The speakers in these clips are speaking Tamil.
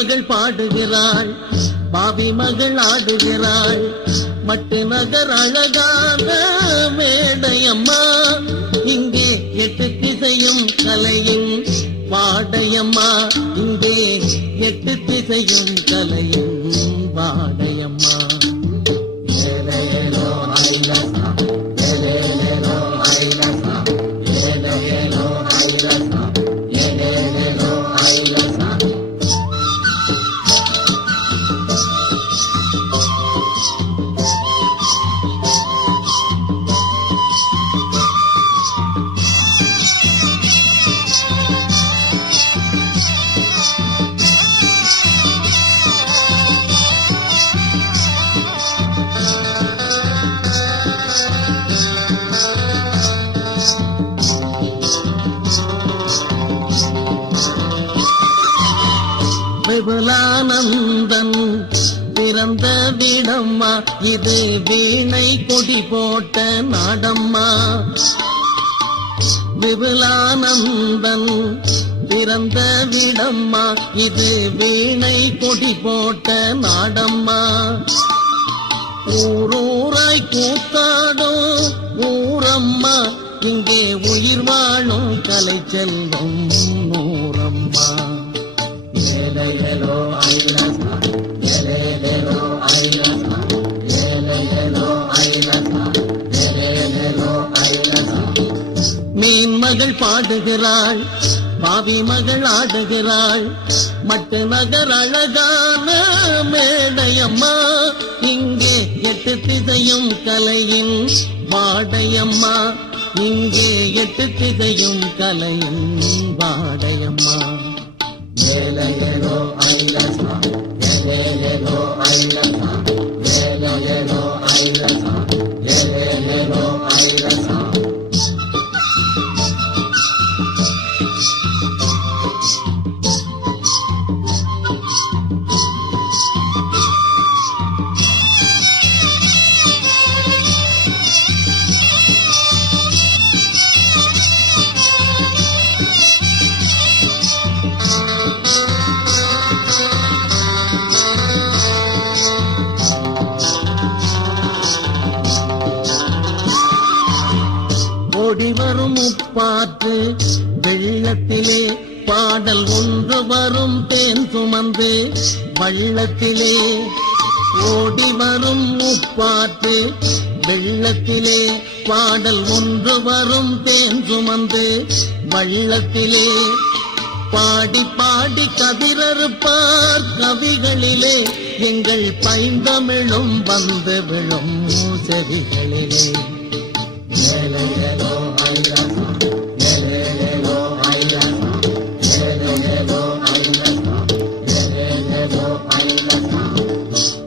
மகள் பாடுகிறாள், பாவி மகள் ஆடுகிறாள். மட்டு நகர் அழகான மேடையம்மா, இங்கே எட்டு திசையும் கலையும் வாடையம்மா, இங்கே எட்டு திசையும் கலையும் வாடையம்மா. விபுலானந்தன் பிறந்த வீடம்மா, இது வீணை கொடி போட்ட நாடம்மா. விபுலானந்தன் பிறந்த வீடம்மா, இது வீணை கொடி போட்ட நாடம்மா. ஊரூராய் கூத்தாடும் ஊரம்மா, இங்கே உயிர் வாழும் கலை செல்வம் நூறம்மா. மீன் மகள் பாடுகிறாள், பாவி மகள் ஆடுகிறாள். மட்டு நகர் அழகான மேடையம்மா, இங்கே எட்டு திசையும் கலையின் வாடையம்மா, இங்கே எட்டு திசையும் கலையின் வாடையம்மா. ஓடி வரும் உப்பாற்று வெள்ளத்திலே பாடல் ஒன்று வரும் தேன் சுமந்து வள்ளத்திலே. ஓடி வரும் உப்பாற்று வெள்ளத்திலே பாடல் ஒன்று வரும் தேன் சுமந்து வள்ளத்திலே. பாடி பாடி கதிரறுப்பார் கவிகளிலே, எங்கள் பைந்தமிழும் வந்து விழும் செவிகளிலே.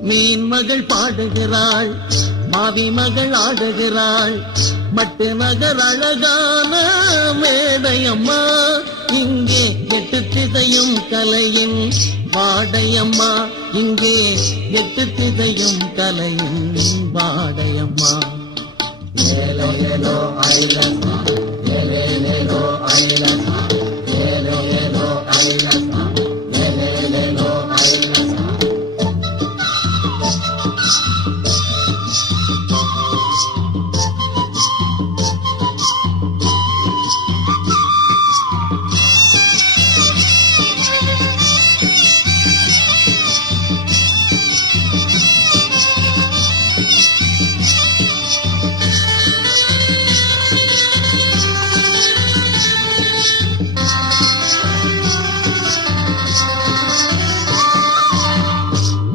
மீன் மகள் பாடுகிறாள், மாவி மகள் ஆடுகிறாள். மட்டு நகர் அழகான மேடையம்மா, இங்கே எட்டு திசையும் கலையின் வாடையம்மா, இங்கே எட்டு திசையும் கலையின் வாடையம்மா.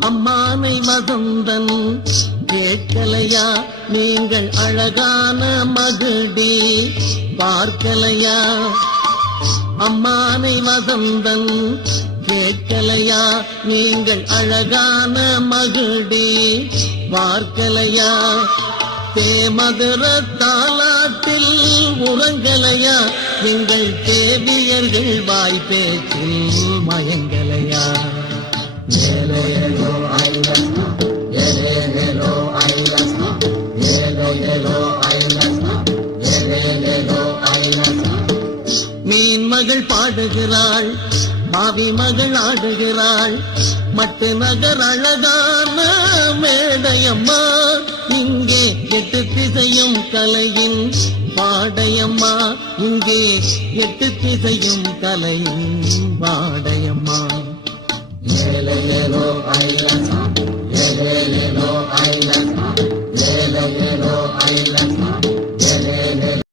அம்மானை வசந்தன் கேட்கலையா, நீங்கள் அழகான மகிழ்டி பார்க்கலையா. அம்மானை வசந்தன் கேட்கலையா, நீங்கள் அழகான மகிழ்டி பார்க்கலையா. தேமதுர தாலாட்டில் உறங்கலையா, எங்கள் தேவியர்கள் வாய்ப்பேச்சில் மயங்கலையா. மீன் மகள் பாடுகிறாள், பாவி மகள் ஆடுகிறாள் மட்டு நகர் அழகான மேடையம்மா இங்கே 8 திசையும் கலையின் பாடையம்மா இங்கே 8 திசையும் கலையின் பாடையம்மா ஏலேலோ ஐலசா ஏலேலோ